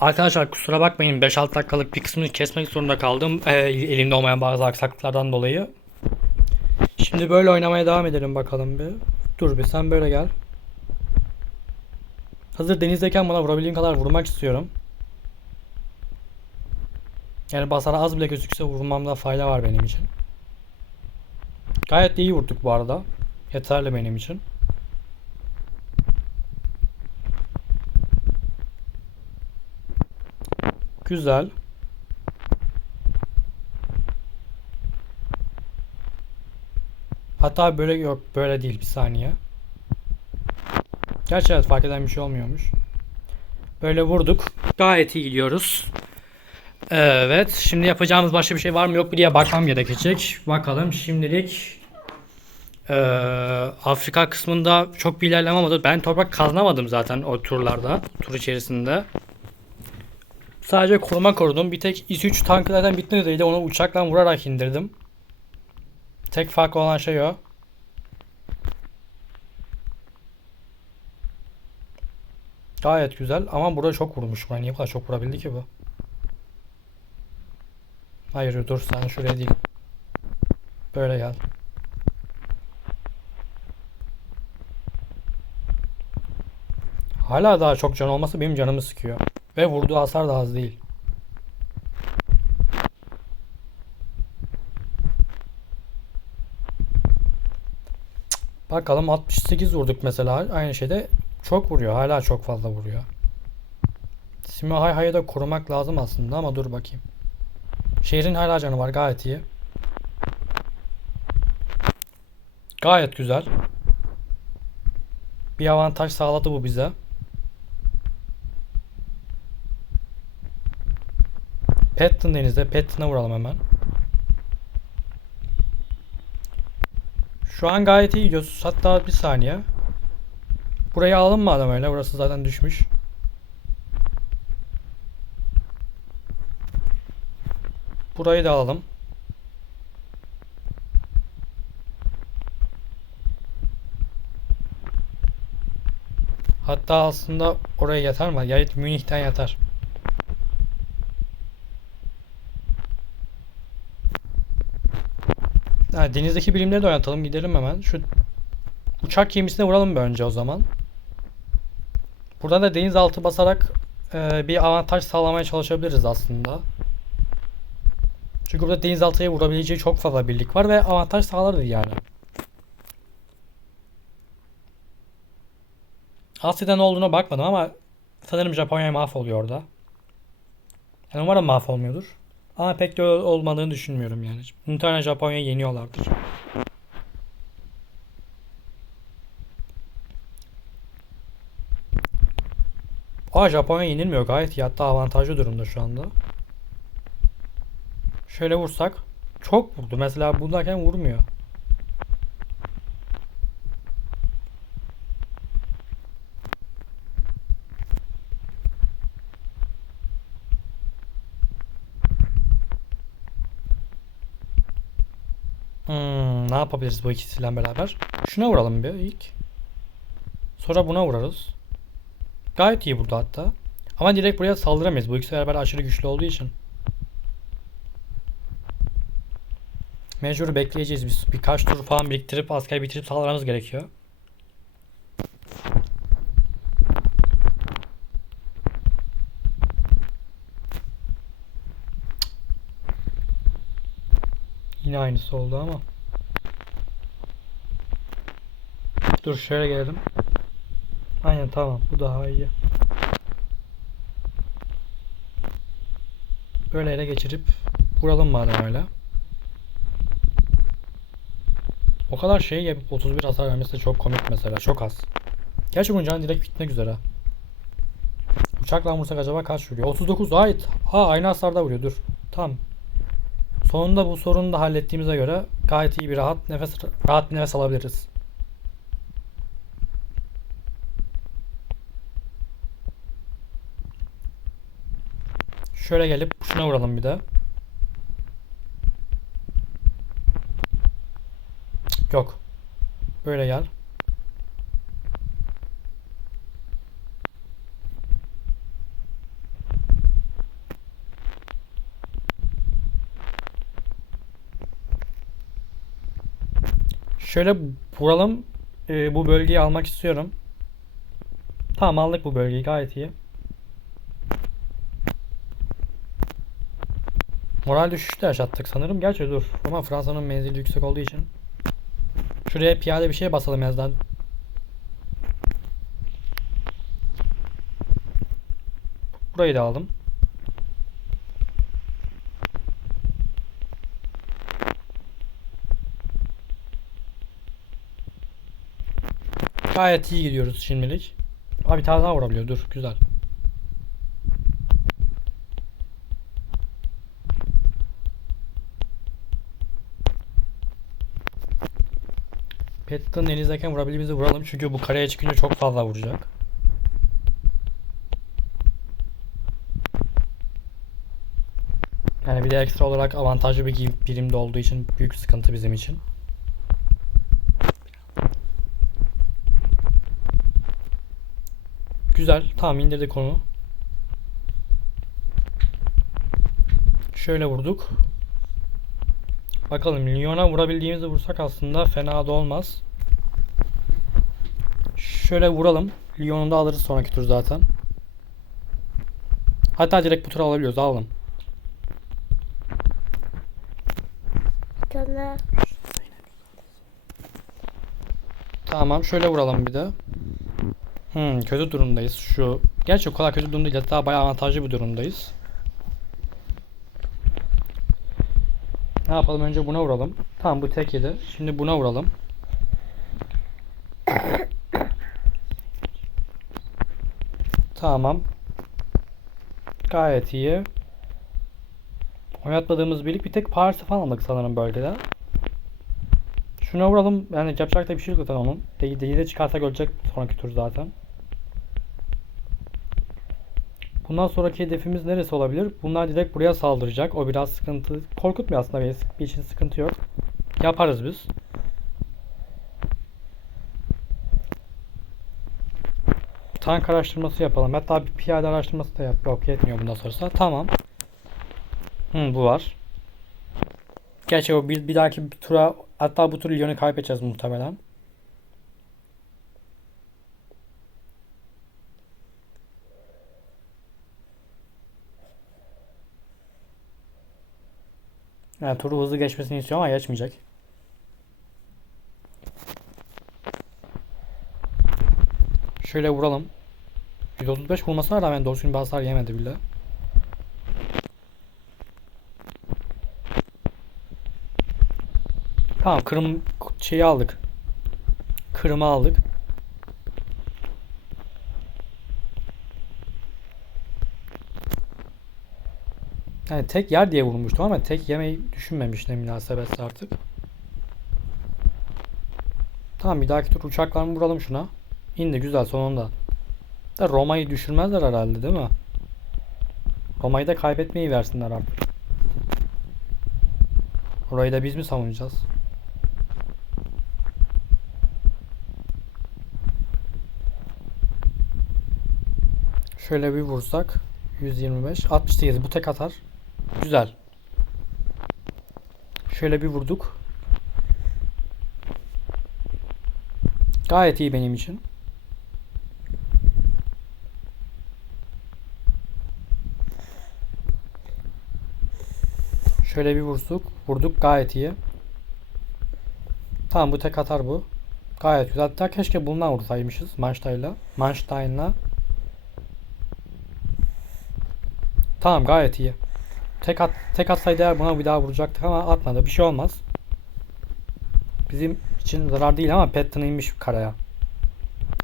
Arkadaşlar kusura bakmayın 5-6 dakikalık bir kısmını kesmek zorunda kaldım. Ee, elimde olmayan bazı aksaklıklardan dolayı. Şimdi böyle oynamaya devam edelim bakalım bir. Dur bir sen böyle gel. Hazır denizdeyken bana vurabildiğin kadar vurmak istiyorum. Yani basara az bile gözükse vurmamda fayda var benim için. Gayet iyi vurduk bu arada. Yeterli benim için. Güzel. Hatta böyle yok böyle değil bir saniye. Gerçi evet fark eden bir şey olmuyormuş. Böyle vurduk. Gayet iyi gidiyoruz. Evet. Şimdi yapacağımız başka bir şey var mı yok mu diye bakmam gerekecek. Bakalım şimdilik eee, Afrika kısmında çok bir ilerleme olmadı. Ben toprak kazanamadım zaten o turlarda. Tur içerisinde. Sadece koruma korudum. Bir tek İS-3 tankı zaten bitmek. Onu uçakla vurarak indirdim. Tek fark olan şey o. Gayet güzel ama burada çok vurmuş. Buna niye bu kadar çok vurabildi ki bu? Hayır dur sen şuraya değil. Böyle gel. Hala daha çok can olması benim canımı sıkıyor. Ve vurduğu hasar da az değil. Bakalım 68 vurduk mesela. Aynı şeyde çok vuruyor. Hala çok fazla vuruyor. Simi Hayhay'ı da korumak lazım aslında ama dur bakayım. Şehrin hala canı var gayet iyi. Gayet güzel. Bir avantaj sağladı bu bize. Patton denizde. Patton'a vuralım hemen. Şu an gayet iyi gidiyoruz. Hatta bir saniye. Burayı alalım madem öyle. Burası zaten düşmüş. Burayı da alalım. Hatta aslında oraya yeter mi? Gayet Münih'ten yeter. Ha, denizdeki birimleri de oynatalım. Gidelim hemen. Şu uçak gemisine vuralım bir önce o zaman. Buradan da denizaltı basarak e, bir avantaj sağlamaya çalışabiliriz aslında. Çünkü burada denizaltıya vurabileceği çok fazla birlik var ve avantaj sağlarız yani. Asya'da ne olduğuna bakmadım ama sanırım Japonya mahvoluyor orada. Yani umarım mahvolmuyordur. Ama pek de olmadığını düşünmüyorum yani. Muhtemelen Japonya'yı yeniyorlardır. Aa Japonya yenilmiyor gayet iyi hatta avantajlı durumda şu anda. Şöyle vursak çok vurdu. Mesela buradayken vurmuyor. Hmm, ne yapabiliriz bu ikisiyle beraber? Şuna vuralım bir ilk. Sonra buna vurarız. Gayet iyi burada hatta. Ama direkt buraya saldıramayız. Bu ikisi beraber aşırı güçlü olduğu için. Mecbur bekleyeceğiz biz. Birkaç tur falan biriktirip asker bitirip saldırmamız gerekiyor. Yine aynısı oldu ama. Dur şöyle gelelim. Aynen tamam bu daha iyi. Böyle ele geçirip vuralım madem öyle. O kadar şey yapıp 31 hasar vermesi de çok komik mesela. Çok az. Gerçi bunun canı direkt bitmek üzere. Uçakla vursak acaba kaç vuruyor? 39 ait. Ha aynı hasarda vuruyor dur. Tamam. Sonunda bu sorunu da hallettiğimize göre gayet iyi bir rahat nefes rahat nefes alabiliriz. Şöyle gelip şuna vuralım bir daha. Yok. Böyle gel. Şöyle vuralım. Ee, bu bölgeyi almak istiyorum. Tamam aldık bu bölgeyi gayet iyi. Moral düşüşü de yaşattık sanırım. Gerçi dur. Ama Fransa'nın menzili yüksek olduğu için. Şuraya piyade bir şey basalım yazdan. Burayı da aldım. Gayet iyi gidiyoruz şimdilik. Abi bir tane daha vurabiliyor. Dur güzel. Patton elinizdeyken vurabildiğimizi vuralım. Çünkü bu kareye çıkınca çok fazla vuracak. Yani bir de ekstra olarak avantajlı bir birimde olduğu için büyük sıkıntı bizim için. Güzel. Tamam indirdik onu. Şöyle vurduk. Bakalım Lyon'a vurabildiğimizi vursak aslında fena da olmaz. Şöyle vuralım. Lyon'u da alırız sonraki tur zaten. Hatta direkt bu turu alabiliyoruz. Alalım. Sonra Tamam şöyle vuralım bir de. Hmm, kötü durumdayız şu. Gerçi o kadar kötü durumda değil. Hatta bayağı avantajlı bir durumdayız. Ne yapalım önce buna vuralım. Tamam bu tek yedi. Şimdi buna vuralım. Tamam. Gayet iyi. Oynatmadığımız birlik bir tek Paris'i falan aldık sanırım bölgede. Şuna vuralım. Yani yapacak da bir şey yok zaten onun. Değil, de çıkarsak ölecek sonraki tur zaten. Bundan sonraki hedefimiz neresi olabilir? Bunlar direkt buraya saldıracak. O biraz sıkıntı. Korkutmuyor aslında beni. Bir için sıkıntı yok. Yaparız biz. Tank araştırması yapalım. Hatta bir piyade araştırması da yap. Yok yetmiyor bundan sonrası. Tamam. Hı, bu var. Gerçi o bir, bir dahaki bir tura hatta bu tur Lyon'u kaybedeceğiz muhtemelen. Yani turu hızlı geçmesini istiyorum ama geçmeyecek. Şöyle vuralım. 135 vurmasına rağmen doğru bir hasar yemedi bile. Tamam kırım şeyi aldık. Kırımı aldık. Yani tek yer diye vurmuştum ama tek yemeyi düşünmemiştim münasebetse artık. Tamam bir dahaki tur uçaklarını vuralım şuna. İndi güzel sonunda. Da Roma'yı düşürmezler herhalde değil mi? Roma'yı da kaybetmeyi versinler artık. Orayı da biz mi savunacağız? Şöyle bir vursak 125 68 bu tek atar. Güzel. Şöyle bir vurduk. Gayet iyi benim için. Şöyle bir vursuk. Vurduk gayet iyi. Tamam bu tek atar bu. Gayet güzel. Hatta keşke bundan vursaymışız Manstein'la. Manstein'la. Tamam gayet iyi. Tek at tek atsaydı eğer buna bir daha vuracaktık ama atmadı. Bir şey olmaz. Bizim için zarar değil ama Patton inmiş karaya.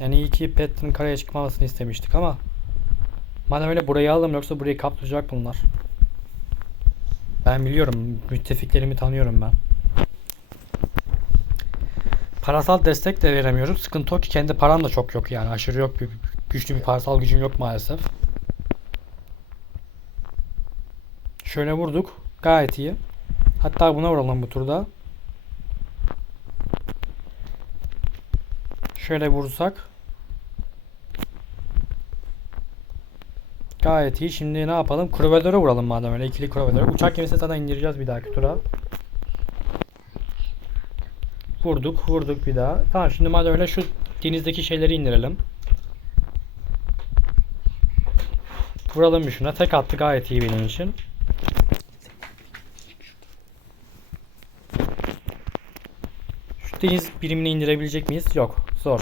Yani iyi ki Patton'ın karaya çıkmamasını istemiştik ama madem öyle burayı alalım yoksa burayı kaptıracak bunlar. Ben biliyorum. Müttefiklerimi tanıyorum ben. Parasal destek de veremiyorum. Sıkıntı o ki kendi param da çok yok yani. Aşırı yok. Güçlü bir parasal gücüm yok maalesef. Şöyle vurduk. Gayet iyi. Hatta buna vuralım bu turda. Şöyle vursak. Gayet iyi. Şimdi ne yapalım? Kruvedör'e vuralım madem öyle. ikili Kruvedör'e. Uçak gemisini zaten indireceğiz bir dahaki tura. Vurduk, vurduk bir daha. Tamam şimdi madem öyle şu denizdeki şeyleri indirelim. Vuralım bir şuna. Tek attı gayet iyi benim için. Deniz birimini indirebilecek miyiz? Yok. Zor.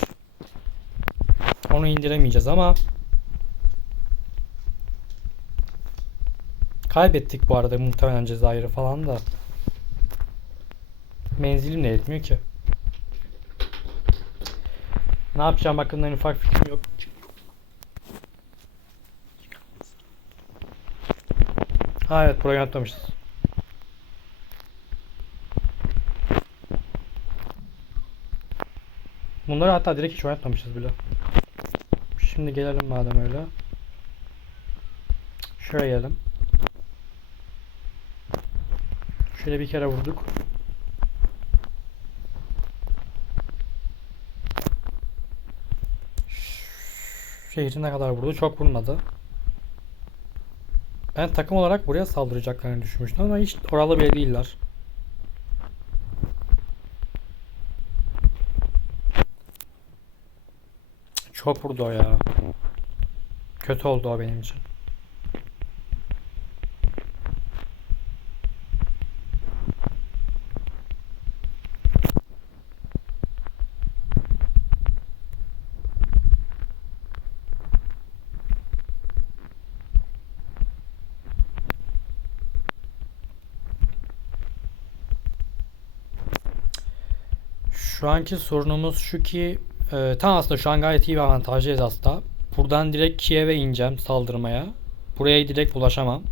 Onu indiremeyeceğiz ama Kaybettik bu arada muhtemelen Cezayir'i falan da. Menzilim de yetmiyor ki. Ne yapacağım hakkında en ufak fikrim yok. Ha evet burayı atlamışız. Bunları hatta direkt hiç oynatmamışız bile. Şimdi gelelim madem öyle. Şuraya gelelim. Şöyle bir kere vurduk. Şehrine kadar vurdu. Çok vurmadı. Ben takım olarak buraya saldıracaklarını düşünmüştüm ama hiç oralı bile değiller. Vurdu o ya. Kötü oldu o benim için. Şu anki sorunumuz şu ki e, tam aslında şu an gayet iyi bir avantajlıyız aslında. Buradan direkt Kiev'e ineceğim saldırmaya. Buraya direkt ulaşamam.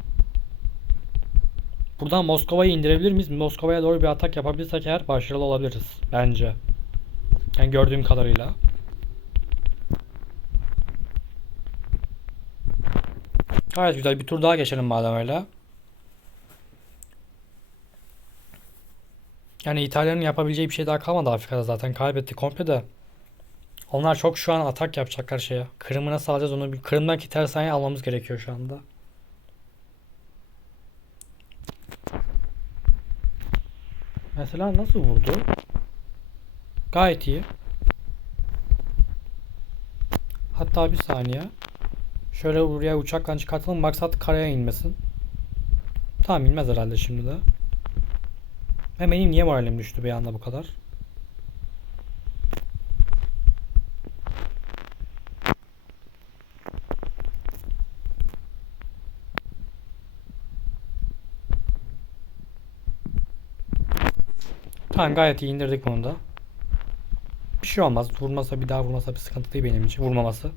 Buradan Moskova'yı indirebilir miyiz? Moskova'ya doğru bir atak yapabilirsek eğer başarılı olabiliriz. Bence. Yani gördüğüm kadarıyla. Gayet güzel. Bir tur daha geçelim madem öyle. Yani İtalya'nın yapabileceği bir şey daha kalmadı Afrika'da zaten. Kaybetti komple de. Onlar çok şu an atak yapacaklar şeye. Kırım'ı nasıl alacağız onu bir Kırım'daki tersaneyi almamız gerekiyor şu anda. Mesela nasıl vurdu? Gayet iyi. Hatta bir saniye. Şöyle buraya uçakla çıkartalım. Maksat karaya inmesin. Tamam inmez herhalde şimdi de. Ve benim niye moralim düştü bir anda bu kadar? Tamam gayet iyi indirdik onu da. Bir şey olmaz. Vurmasa bir daha vurmasa bir sıkıntı değil benim için. Vurmaması.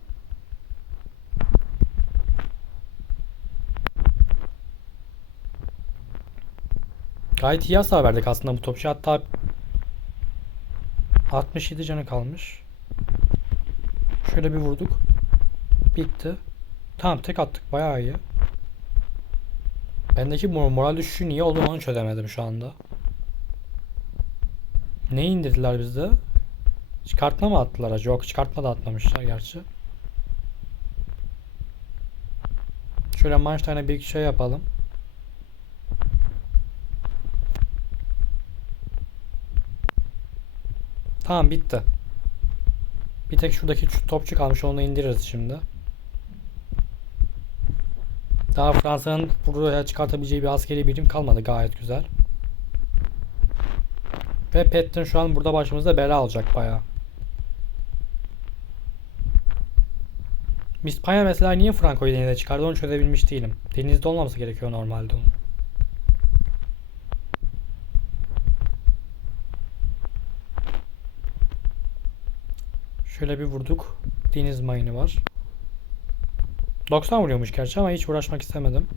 Gayet iyi hasar verdik aslında bu topçu. Hatta 67 canı kalmış. Şöyle bir vurduk. Bitti. Tamam tek attık. Bayağı iyi. Bendeki mor- moral düşüşü niye olduğunu onu çözemedim şu anda. Ne indirdiler bizde? Çıkartma mı attılar acaba? Yok çıkartma da atmamışlar gerçi. Şöyle Manstein'a bir şey yapalım. Tamam bitti. Bir tek şuradaki şu topçu kalmış onu indiririz şimdi. Daha Fransa'nın buraya çıkartabileceği bir askeri birim kalmadı gayet güzel. Ve Patton şu an burada başımızda bela alacak bayağı. Mispanya mesela niye Franco'yu denize çıkardı onu çözebilmiş değilim. Denizde olmaması gerekiyor normalde onun. Şöyle bir vurduk. Deniz mayını var. 90 vuruyormuş gerçi ama hiç uğraşmak istemedim.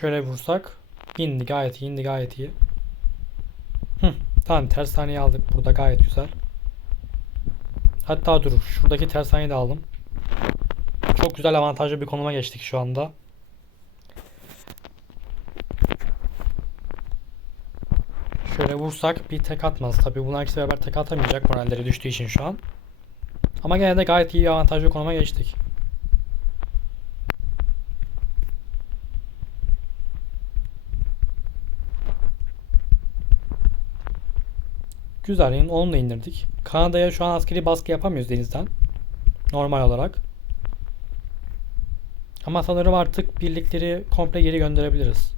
Şöyle vursak. indi gayet iyi indi gayet iyi. Hı, tamam tersaneyi aldık burada gayet güzel. Hatta dur şuradaki tersaneyi de aldım. Çok güzel avantajlı bir konuma geçtik şu anda. Şöyle vursak bir tek atmaz. Tabi bunlar ikisi beraber tek atamayacak moralleri düştüğü için şu an. Ama gene de gayet iyi avantajlı konuma geçtik. Güzel yani onu da indirdik. Kanada'ya şu an askeri baskı yapamıyoruz denizden. Normal olarak. Ama sanırım artık birlikleri komple geri gönderebiliriz.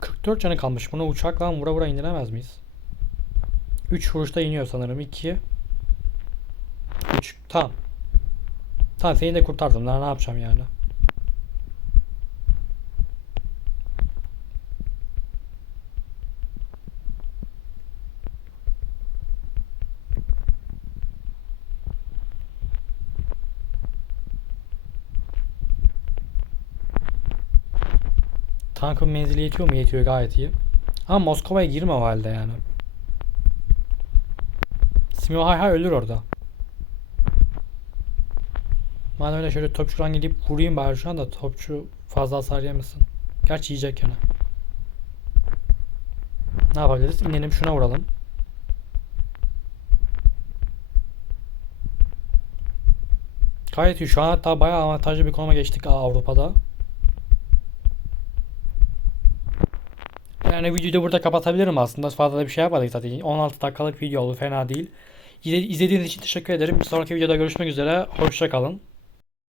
...44 canı kalmış. Bunu uçakla vura vura indiremez miyiz? 3 vuruşta iniyor sanırım. 2 3 Tamam. Tamam seni de kurtardım. Daha ne yapacağım yani? Tankın menzili yetiyor mu? Yetiyor gayet iyi. Ama Moskova'ya girme o halde yani. Hay ölür orada. Madem öyle şöyle topçudan gidip vurayım bari şu anda topçu fazla hasar yemesin. Gerçi yiyecek gene. Ne yapabiliriz? İnelim şuna vuralım. Gayet iyi. Şu an hatta bayağı avantajlı bir konuma geçtik Avrupa'da. Yani videoyu da burada kapatabilirim aslında. Fazla da bir şey yapmadık zaten. 16 dakikalık video oldu. Fena değil. İzlediğiniz için teşekkür ederim. Bir sonraki videoda görüşmek üzere. Hoşça kalın.